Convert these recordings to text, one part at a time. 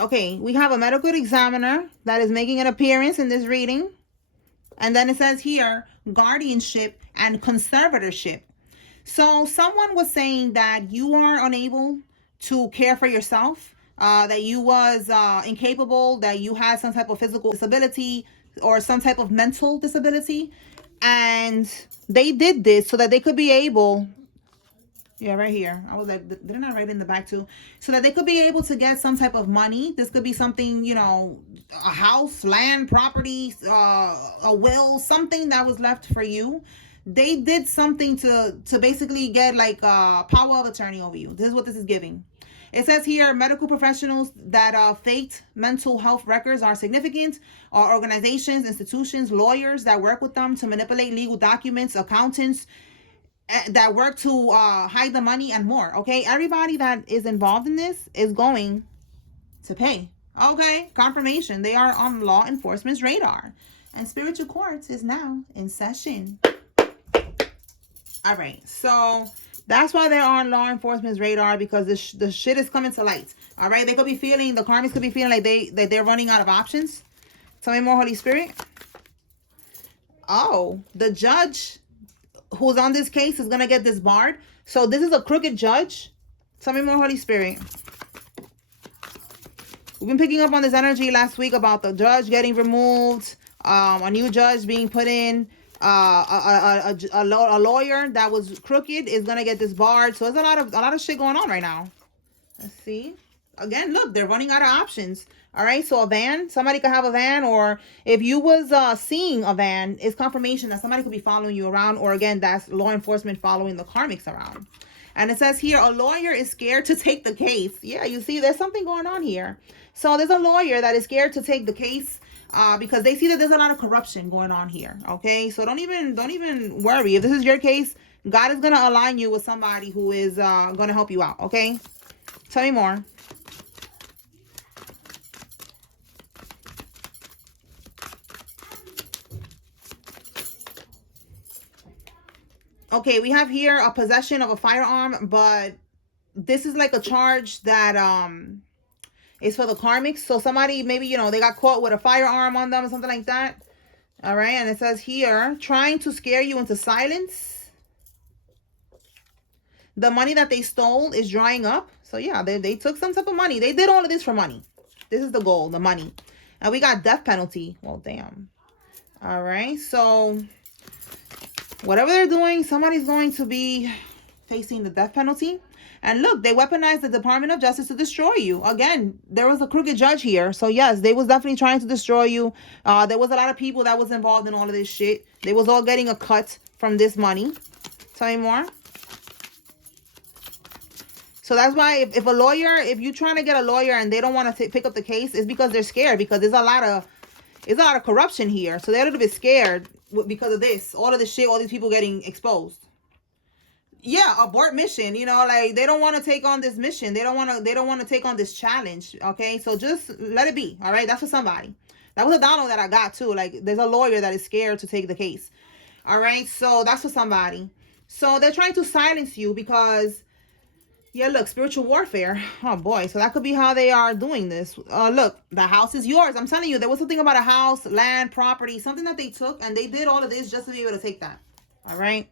Okay, we have a medical examiner that is making an appearance in this reading. And then it says here, guardianship and conservatorship. So someone was saying that you are unable to care for yourself, that you was incapable, that you had some type of physical disability or some type of mental disability. And they did this so that they could be able, yeah, right here. I was like, didn't I write in the back too? So that they could be able to get some type of money. This could be something, you know, a house, land, property, a will, something that was left for you. They did something to basically get like power of attorney over you. This is what this is giving. It says here, medical professionals that faked mental health records are significant, or organizations, institutions, lawyers that work with them to manipulate legal documents, accountants that work to hide the money, and more. Okay, everybody that is involved in this is going to pay. Okay, confirmation. They are on law enforcement's radar, and spiritual courts is now in session. All right, so that's why they're on law enforcement's radar, because the shit is coming to light. All right, they could be feeling, the karmics could be feeling like they're running out of options. Tell me more, Holy Spirit. Oh, the judge who's on this case is gonna get disbarred. So this is a crooked judge. Tell me more, Holy Spirit. We've been picking up on this energy last week about the judge getting removed, a new judge being put in, a lawyer that was crooked is gonna get disbarred. So there's a lot of shit going on right now. Let's see. Again, look, they're running out of options. All right, so a van, somebody could have a van, or if you was seeing a van, it's confirmation that somebody could be following you around, or again, that's law enforcement following the karmics around. And it says here, a lawyer is scared to take the case. Yeah, you see, there's something going on here. So there's a lawyer that is scared to take the case because they see that there's a lot of corruption going on here. Okay, so don't even worry. If this is your case, God is gonna align you with somebody who is gonna help you out. Okay, tell me more. Okay, we have here a possession of a firearm, but this is like a charge that is for the karmics. So somebody, maybe, you know, they got caught with a firearm on them or something like that. All right, and it says here, trying to scare you into silence. The money that they stole is drying up. So yeah, they took some type of money. They did all of this for money. This is the goal, the money. And we got death penalty. Well, damn. All right, so whatever they're doing, somebody's going to be facing the death penalty. And look, they weaponized the Department of Justice to destroy you. Again, there was a crooked judge here. So yes, they was definitely trying to destroy you. There was a lot of people that was involved in all of this shit. They was all getting a cut from this money. Tell me more. So that's why if a lawyer, if you're trying to get a lawyer and they don't want to pick up the case, it's because they're scared, because there's a lot of corruption here. So they're a little bit scared because of this, all of this shit, all these people getting exposed. Yeah, abort mission, you know, like they don't want to take on this mission. They don't want to take on this challenge. Okay, so just let it be. All right, that's for somebody. That was a download that I got too. Like there's a lawyer that is scared to take the case. All right, so that's for somebody. So they're trying to silence you because, yeah, look, spiritual warfare. Oh boy, so that could be how they are doing this. Look, the house is yours. I'm telling you, there was something about a house, land, property, something that they took, and they did all of this just to be able to take that. All right.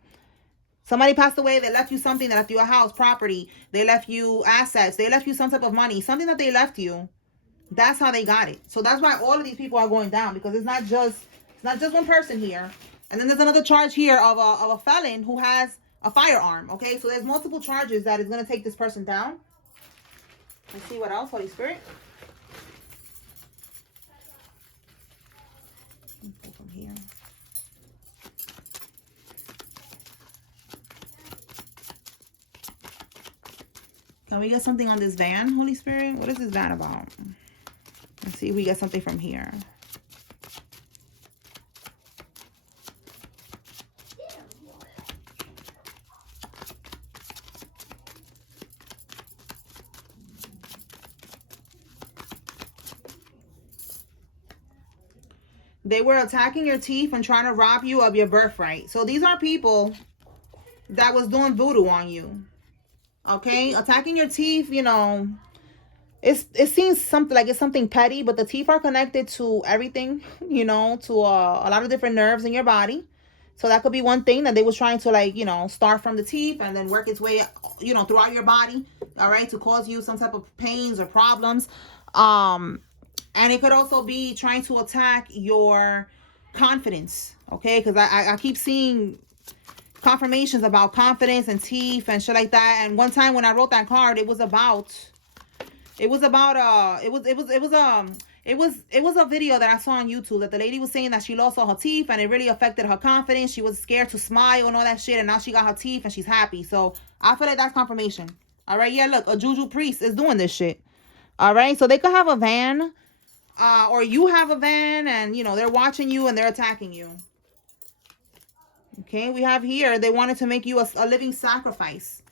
Somebody passed away, they left you something, they left you a house, property, they left you assets, they left you some type of money, something that they left you. That's how they got it. So that's why all of these people are going down, because it's not just one person here. And then there's another charge here of a felon who has a firearm. Okay, so there's multiple charges that is going to take this person down. Let's see what else, Holy Spirit. Go from here. Can we get something on this van, Holy Spirit? What is this van about? Let's see if we get something from here. They were attacking your teeth and trying to rob you of your birthright. So these are people that was doing voodoo on you. Okay, attacking your teeth, you know, it seems something like it's something petty, but the teeth are connected to everything, you know, to a lot of different nerves in your body. So that could be one thing that they was trying to, like, you know, start from the teeth and then work its way, you know, throughout your body, all right, to cause you some type of pains or problems. And it could also be trying to attack your confidence, okay? Because I keep seeing confirmations about confidence and teeth and shit like that. And one time when I wrote that card, it was a video that I saw on YouTube that the lady was saying that she lost all her teeth and it really affected her confidence. She was scared to smile and all that shit, and now she got her teeth and she's happy. So I feel like that's confirmation. All right, yeah, look, a juju priest is doing this shit. All right, so they could have a van, or you have a van, and you know they're watching you and they're attacking you. Okay, we have here they wanted to make you a living sacrifice.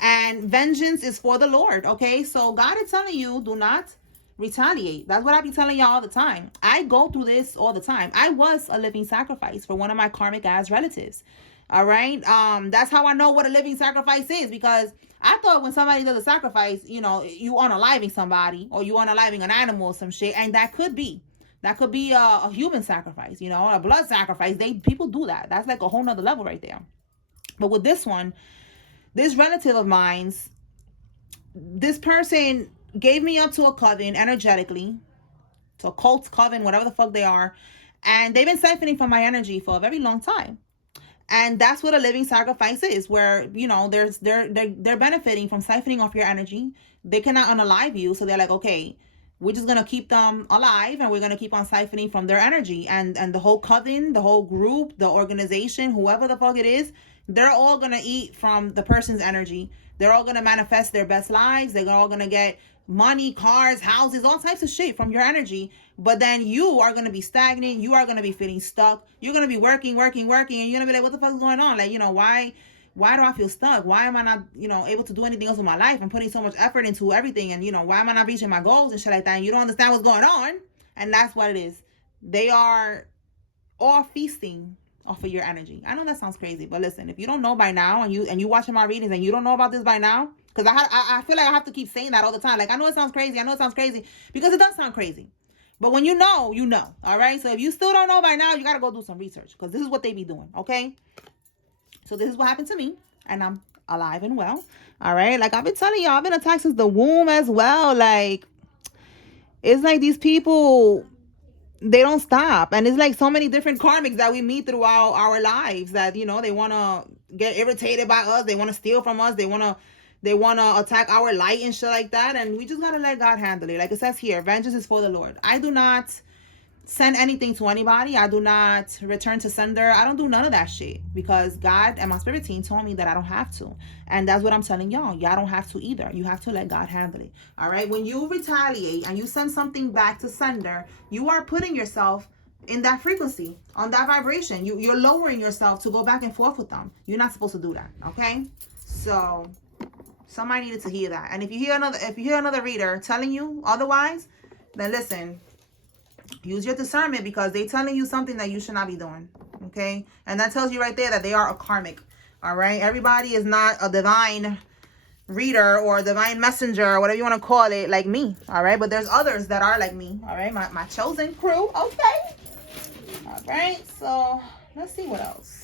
And vengeance is for the Lord. Okay, so God is telling you, do not retaliate. That's what I be telling y'all all the time. I go through this all the time. I was a living sacrifice for one of my karmic ass relatives. All right, that's how I know what a living sacrifice is, because I thought when somebody does a sacrifice, you know, you unaliving somebody or you unaliving an animal or some shit, and that could be a human sacrifice, you know, a blood sacrifice. People do that. That's like a whole nother level right there. But with this one, this relative of mine's, this person gave me up to a coven energetically, to a cult, coven, whatever the fuck they are, and they've been siphoning from my energy for a very long time. And that's what a living sacrifice is, where, you know, they're benefiting from siphoning off your energy. They cannot unalive you, so they're like, okay, we're just gonna keep them alive and we're gonna keep on siphoning from their energy. And the whole coven, the whole group, the organization, whoever the fuck it is, they're all gonna eat from the person's energy. They're all gonna manifest their best lives. They're all gonna get money, cars, houses, all types of shit from your energy. But then you are gonna be stagnant. You are gonna be feeling stuck. You're gonna be working, and you're gonna be like, what the fuck is going on? Like, you know, why do I feel stuck? Why am I not, you know, able to do anything else in my life? I'm putting so much effort into everything, and you know, why am I not reaching my goals and shit like that? And you don't understand what's going on. And that's what it is. They are all feasting off of your energy. I know that sounds crazy, but listen, if you don't know by now, and you watching my readings and you don't know about this by now, because I feel like I have to keep saying that all the time. Like, I know it sounds crazy, because it does sound crazy. But when you know, you know. All right. So if you still don't know by now, you got to go do some research, because this is what they be doing. Okay. So this is what happened to me, and I'm alive and well. All right. Like I've been telling y'all, I've been attacked since the womb as well. Like, it's like these people, they don't stop. And it's like so many different karmics that we meet throughout our lives that, you know, they want to get irritated by us. They want to steal from us. They want to attack our light and shit like that. And we just got to let God handle it. Like it says here, vengeance is for the Lord. I do not send anything to anybody. I do not return to sender. I don't do none of that shit, because God and my spirit team told me that I don't have to. And that's what I'm telling y'all. Y'all don't have to either. You have to let God handle it. All right. When you retaliate and you send something back to sender, you are putting yourself in that frequency, on that vibration. You're lowering yourself to go back and forth with them. You're not supposed to do that. Okay. So somebody needed to hear that. And if you hear another reader telling you otherwise, then listen, use your discernment, because they're telling you something that you should not be doing. Okay. And that tells you right there that they are a karmic. All right. Everybody is not a divine reader or a divine messenger or whatever you want to call it, like me. All right. But there's others that are like me. All right. My chosen crew. Okay. All right. So let's see what else.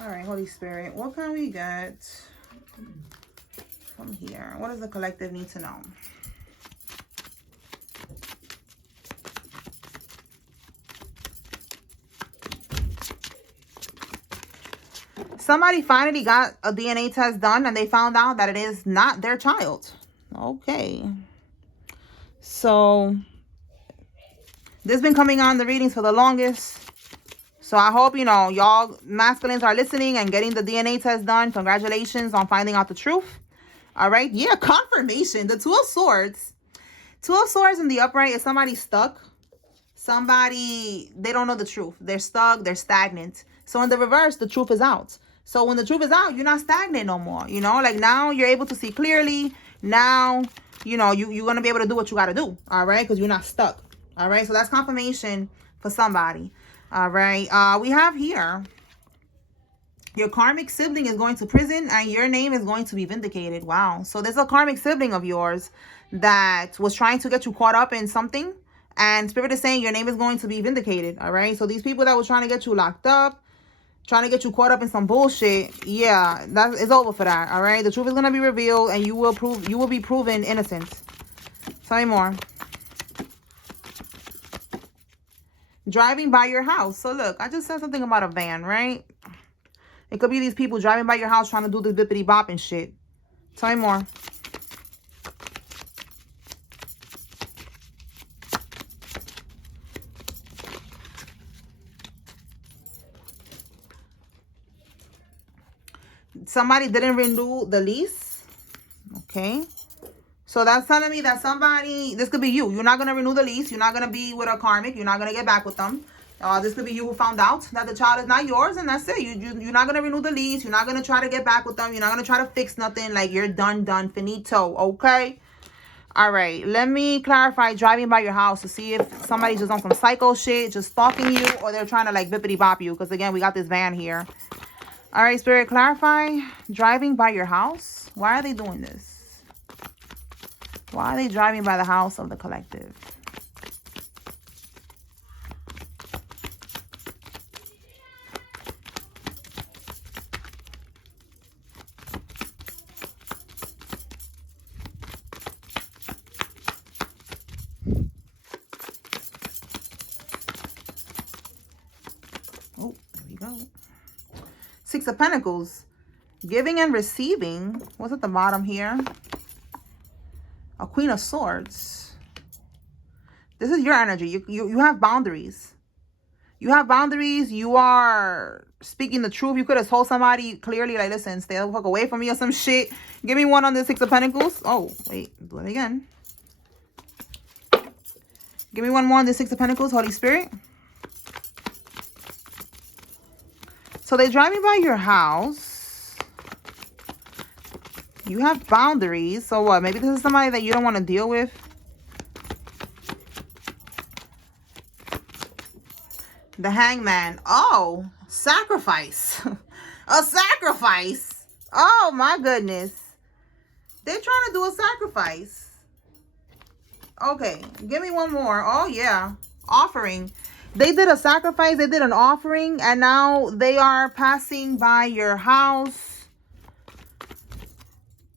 All right, Holy Spirit, what can we get from here? What does the collective need to know? Somebody finally got a DNA test done and they found out that it is not their child. Okay. So this has been coming on the readings for the longest. So I hope, you know, y'all masculines are listening and getting the DNA test done. Congratulations on finding out the truth. All right. Yeah, confirmation. The Two of Swords. Two of Swords in the upright is somebody stuck. Somebody, they don't know the truth. They're stuck. They're stagnant. So in the reverse, the truth is out. So when the truth is out, you're not stagnant no more. You know, like now you're able to see clearly. Now, you know, you're going to be able to do what you got to do. All right. Because you're not stuck. All right. So that's confirmation for somebody. All right. We have here Your karmic sibling is going to prison and your name is going to be vindicated. Wow. So there's a karmic sibling of yours that was trying to get you caught up in something. And Spirit is saying your name is going to be vindicated. All right. So these people that were trying to get you locked up, trying to get you caught up in some bullshit, yeah, that is over for that. All right. The truth is going to be revealed and you will be proven innocent. Tell me more. Driving by your house. So look, I just said something about a van, right? It could be these people driving by your house trying to do this bippity bop and shit. Tell me more. Somebody didn't renew the lease. Okay. So that's telling me that somebody, this could be you. You're not going to renew the lease. You're not going to be with a karmic. You're not going to get back with them. This could be you who found out that the child is not yours, and that's it. You're not going to renew the lease. You're not going to try to get back with them. You're not going to try to fix nothing. Like, you're done, finito, okay? All right, let me clarify driving by your house to see if somebody's just on some psycho shit, just stalking you, or they're trying to, like, bippity-bop you, because, again, we got this van here. All right, Spirit, clarify driving by your house. Why are they doing this? Why are they driving by the house of the collective? Oh, there we go. Six of Pentacles. Giving and receiving. What's at the bottom here? A Queen of Swords. This is your energy. You have boundaries. You have boundaries. You are speaking the truth. You could have told somebody clearly, like, listen, stay the fuck away from me or some shit. Give me one on the Six of Pentacles. Oh, wait. Do it again. Give me one more on the Six of Pentacles, Holy Spirit. So they're driving by your house. You have boundaries. So what? Maybe this is somebody that you don't want to deal with. The Hangman. Oh, sacrifice. A sacrifice. Oh, my goodness. They're trying to do a sacrifice. Okay, give me one more. Oh, yeah. Offering. They did a sacrifice. They did an offering. And now they are passing by your house,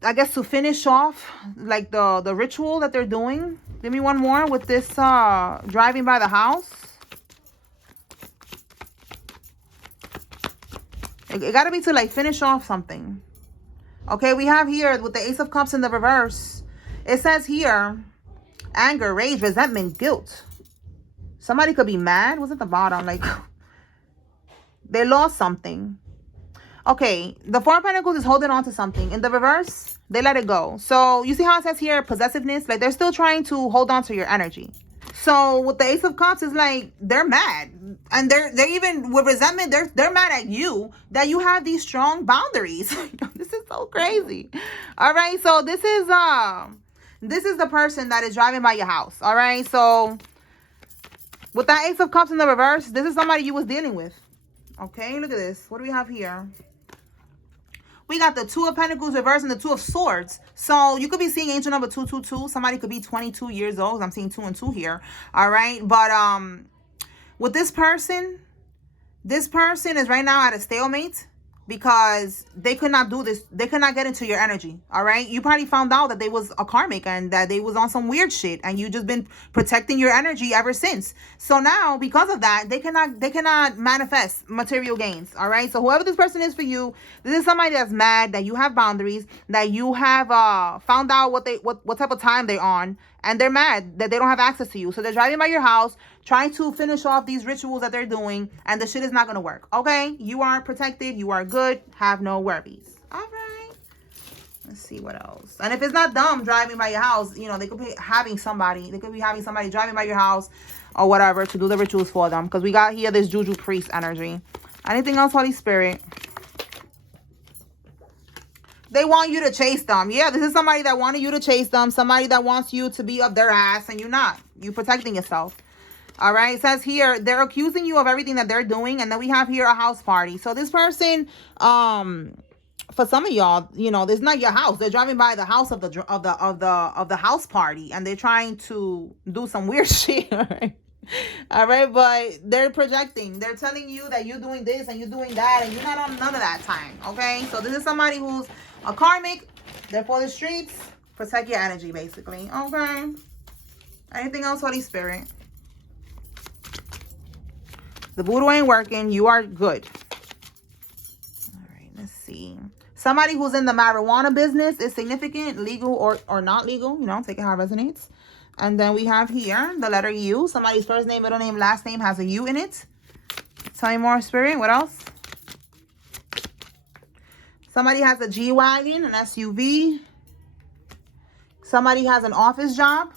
I guess, to finish off like the ritual that they're doing. Give me one more with this driving by the house. It got to be to like finish off something. Okay, we have here with the Ace of Cups in the reverse. It says here, anger, rage, resentment, guilt. Somebody could be mad. What's at the bottom? Like, they lost something. Okay, the Four of Pentacles is holding on to something. In the reverse, they let it go. So you see how it says here, possessiveness? Like, they're still trying to hold on to your energy. So with the Ace of Cups, it's like they're mad. And they're even with resentment, they're mad at you that you have these strong boundaries. This is so crazy. All right, so this is the person that is driving by your house. All right, so with that Ace of Cups in the reverse, this is somebody you was dealing with. Okay, look at this. What do we have here? We got the Two of Pentacles reverse and the Two of Swords. So you could be seeing angel number 222. Somebody could be 22 years old. I'm seeing 2 and 2 here. All right. But with this person is right now at a stalemate because they could not do this. They could not get into your energy. All right. You probably found out that they was a karmic and that they was on some weird shit and you just been protecting your energy ever since. So now because of that, they cannot manifest material gains. All right. So whoever this person is for you, this is somebody that's mad that you have boundaries, that you have found out what type of time they're on, and they're mad that they don't have access to you. So they're driving by your house, trying to finish off these rituals that they're doing, and the shit is not going to work. Okay? You are protected. You are good. Have no worries. All right. Let's see what else. And if it's not them driving by your house, you know, they could be having somebody driving by your house or whatever to do the rituals for them. Because we got here this Juju priest energy. Anything else, Holy Spirit? They want you to chase them. Yeah, this is somebody that wanted you to chase them. Somebody that wants you to be up their ass and you're not. You're protecting yourself. All right, it says here they're accusing you of everything that they're doing, and then we have here a house party. So this person, for some of y'all, this is not your house. They're driving by the house of the house party, and they're trying to do some weird shit. All right, all right, but they're projecting. They're telling you that you're doing this and you're doing that, and you're not on none of that time. Okay, so this is somebody who's a karmic. They're for the streets. Protect your energy, basically. Okay. Anything else, Holy Spirit? The voodoo ain't working. You are good. All right, let's see. Somebody who's in the marijuana business is significant, legal or not legal. Take it how it resonates. And then we have here the letter U. Somebody's first name, middle name, last name has a U in it. Tell me more, Spirit. What else? Somebody has a G-Wagon, an SUV. Somebody has an office job.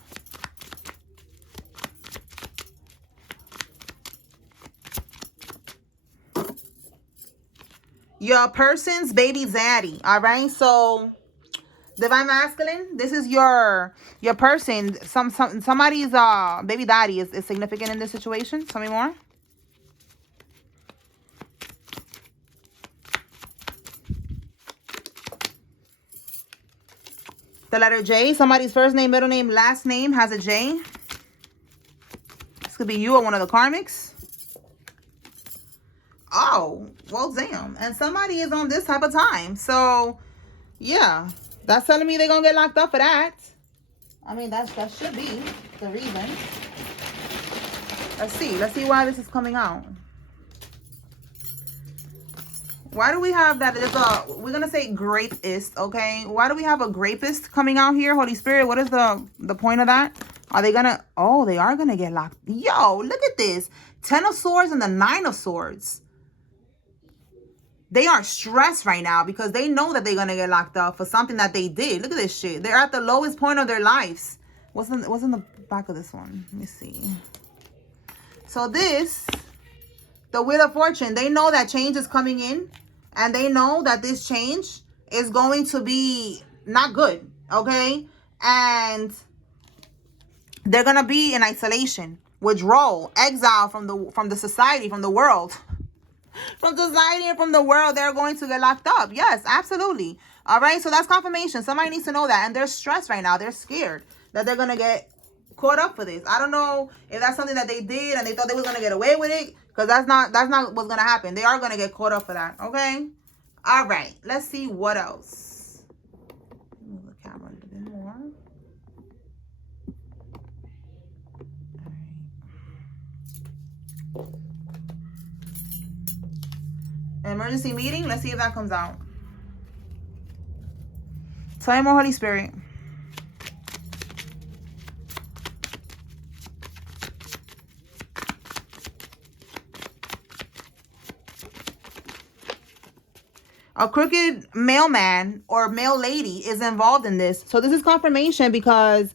Your person's baby daddy, all right? So, Divine Masculine, this is your person. Somebody's baby daddy is significant in this situation. Tell me more. The letter J. Somebody's first name, middle name, last name has a J. This could be you or one of the karmics. Oh, well, damn. And somebody is on this type of time. So, yeah. That's telling me they're going to get locked up for that. I mean, that should be the reason. Let's see. Let's see why this is coming out. Why do we have that? We're going to say grapist, okay? Why do we have a grapist coming out here? Holy Spirit, what is the point of that? Are they going to... Oh, they are going to get locked. Yo, look at this. 10 of Swords and the 9 of Swords. They are stressed right now because they know that they're going to get locked up for something that they did. Look at this shit. They're at the lowest point of their lives. What's in the back of this one? Let me see. So this, the Wheel of Fortune, they know that change is coming in. And they know that this change is going to be not good. Okay? And they're going to be in isolation, withdrawal, exile from the society, from the world. From society and from the world, they're going to get locked up. Yes, absolutely. All right, so that's confirmation. Somebody needs to know that. And they're stressed right now. They're scared that they're going to get caught up for this. I don't know if that's something that they did and they thought they was going to get away with it. Because that's not what's going to happen. They are going to get caught up for that. Okay? All right. Let's see what else. Move the camera a little bit more. All right. Emergency meeting. Let's see if that comes out. Tell me more, Holy Spirit. A crooked mailman or mail lady is involved in this. So this is confirmation because,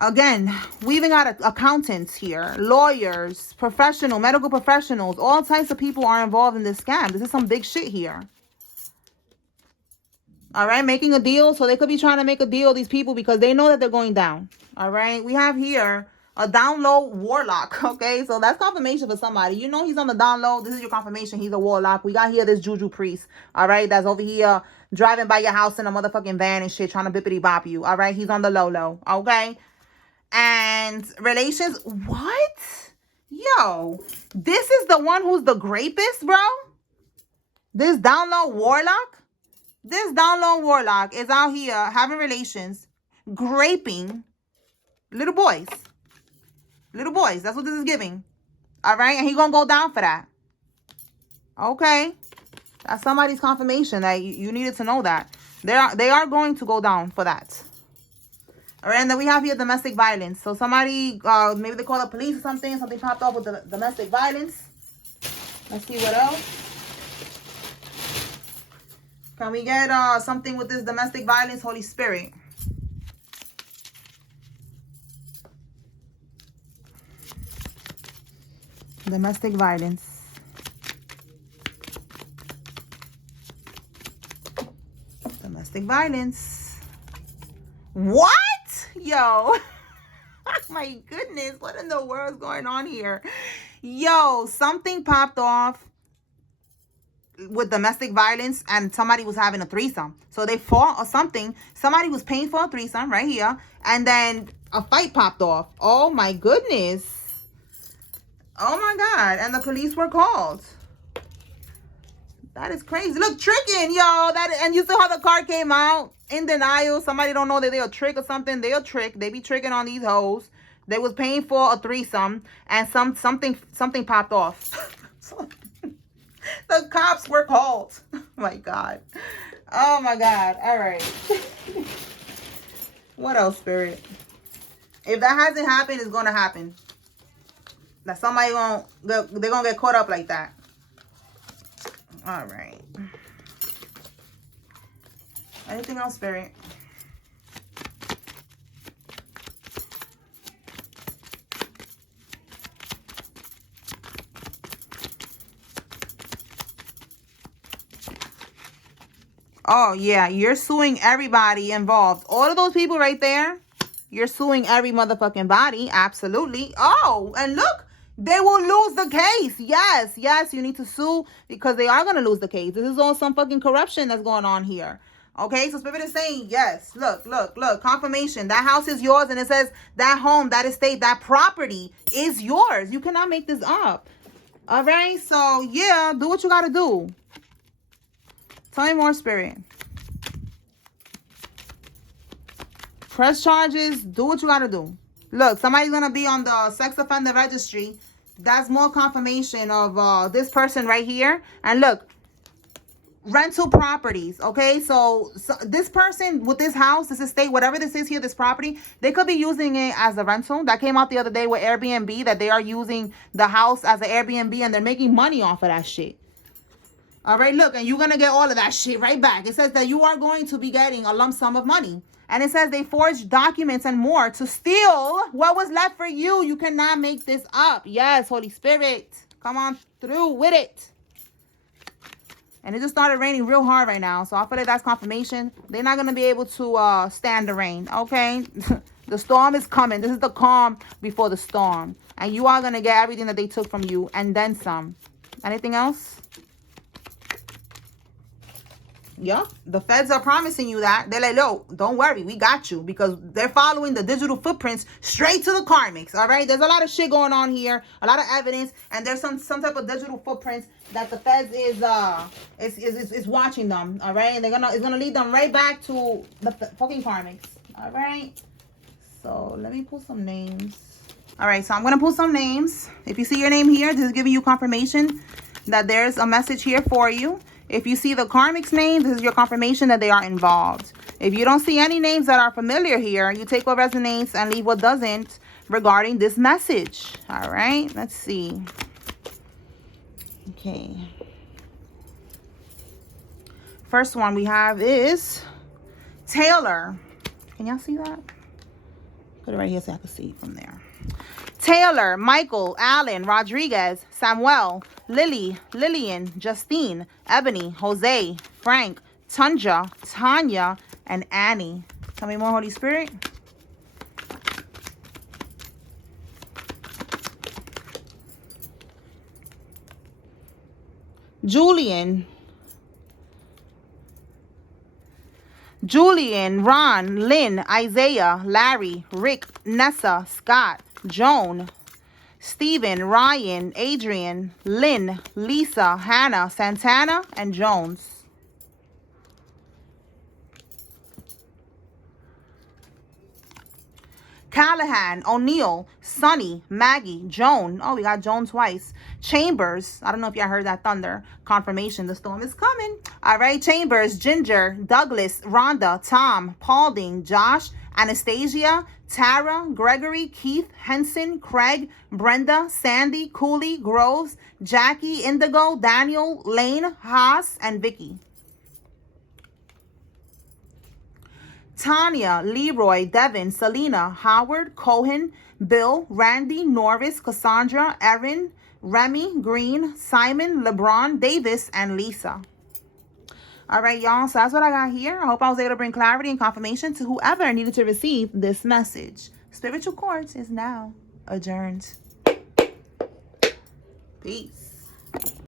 again, we even got accountants here, lawyers, medical professionals, all types of people are involved in this scam. This is some big shit here. All right, making a deal. So they could be trying to make a deal, these people, because they know that they're going down. All right, we have here a down low warlock. Okay, so that's confirmation for somebody. You know he's on the down low. This is your confirmation. He's a warlock. We got here this juju priest. All right, that's over here driving by your house in a motherfucking van and shit, trying to bippity bop you. All right, he's on the low low. Okay. And relations, what? Yo, this is the one who's the grapist, bro? This down low warlock? This down low warlock is out here having relations, graping little boys. Little boys, that's what this is giving. All right, and he gonna go down for that. Okay. That's somebody's confirmation that you needed to know that. They are going to go down for that. All right, and then we have here domestic violence. So somebody, maybe they call the police or something. Something popped off with the domestic violence. Let's see what else. Can we get something with this domestic violence, Holy Spirit? Domestic violence. Domestic violence. What? Yo. my goodness. What in the world is going on here? Yo, something popped off with domestic violence and somebody was having a threesome. So they fought or something. Somebody was paying for a threesome right here. And then a fight popped off. Oh my goodness. Oh my God. And the police were called. That is crazy. Look, tricking, yo. And you see how the card came out? In denial. Somebody don't know that they'll trick or something. They'll trick. They be tricking on these hoes. They was paying for a threesome. And something popped off. The cops were called. Oh my God. Oh my God. All right. What else, Spirit? If that hasn't happened, it's going to happen. That somebody they're going to get caught up like that. All right. Anything else, Spirit? Oh, yeah. You're suing everybody involved. All of those people right there, you're suing every motherfucking body. Absolutely. Oh, and look, they will lose the case. Yes, yes, you need to sue because they are going to lose the case. This is all some fucking corruption that's going on here. Okay, so Spirit is saying, yes, look, confirmation. That house is yours, and it says that home, that estate, that property is yours. You cannot make this up. All right, so, yeah, do what you got to do. Tell me more, Spirit. Press charges. Do what you got to do. Look, somebody's going to be on the sex offender registry. That's more confirmation of this person right here. And look, rental properties. Okay, so this person with this house, this estate, whatever this is here, this property, they could be using it as a rental. That came out the other day with Airbnb, that they are using the house as an Airbnb and they're making money off of that shit. All right, look, and you're going to get all of that shit right back. It says that you are going to be getting a lump sum of money. And it says they forged documents and more to steal what was left for you. You cannot make this up. Yes, Holy Spirit. Come on through with it. And it just started raining real hard right now. So I feel like that's confirmation. They're not going to be able to stand the rain, okay? The storm is coming. This is the calm before the storm. And you are going to get everything that they took from you and then some. Anything else? Yeah, the feds are promising you that. They're like, no, don't worry, we got you. Because they're following the digital footprints straight to the karmics, all right? There's a lot of shit going on here, a lot of evidence, and there's some type of digital footprints that the feds is watching them, all right? And it's gonna lead them right back to the fucking karmics, all right? So let me pull some names. All right, so I'm gonna pull some names. If you see your name here, this is giving you confirmation that there's a message here for you. If you see the karmic's name, this is your confirmation that they are involved. If you don't see any names that are familiar here, you take what resonates and leave what doesn't regarding this message. All right, let's see. Okay. First one we have is Taylor. Can y'all see that? Put it right here so I can see from there. Taylor, Michael, Allen, Rodriguez, Samuel, Lily, Lillian, Justine, Ebony, Jose, Frank, Tunja, Tanya, and Annie. Tell me more, Holy Spirit. Julian, Ron, Lynn, Isaiah, Larry, Rick, Nessa, Scott, Joan, Stephen, Ryan, Adrian, Lynn, Lisa, Hannah, Santana, and Jones. Callahan, O'Neill, Sonny, Maggie, Joan. Oh, we got Joan twice. Chambers. I don't know if y'all heard that thunder. Confirmation, the storm is coming. All right, Chambers, Ginger, Douglas, Rhonda, Tom, Paulding, Josh, Anastasia, Tara, Gregory, Keith, Henson, Craig, Brenda, Sandy, Cooley, Groves, Jackie, Indigo, Daniel, Lane, Haas, and Vicky. Tanya, Leroy, Devin, Selena, Howard, Cohen, Bill, Randy, Norris, Cassandra, Erin, Remy, Green, Simon, LeBron, Davis, and Lisa. All right, y'all. So that's what I got here. I hope I was able to bring clarity and confirmation to whoever needed to receive this message. Spiritual courts is now adjourned. Peace.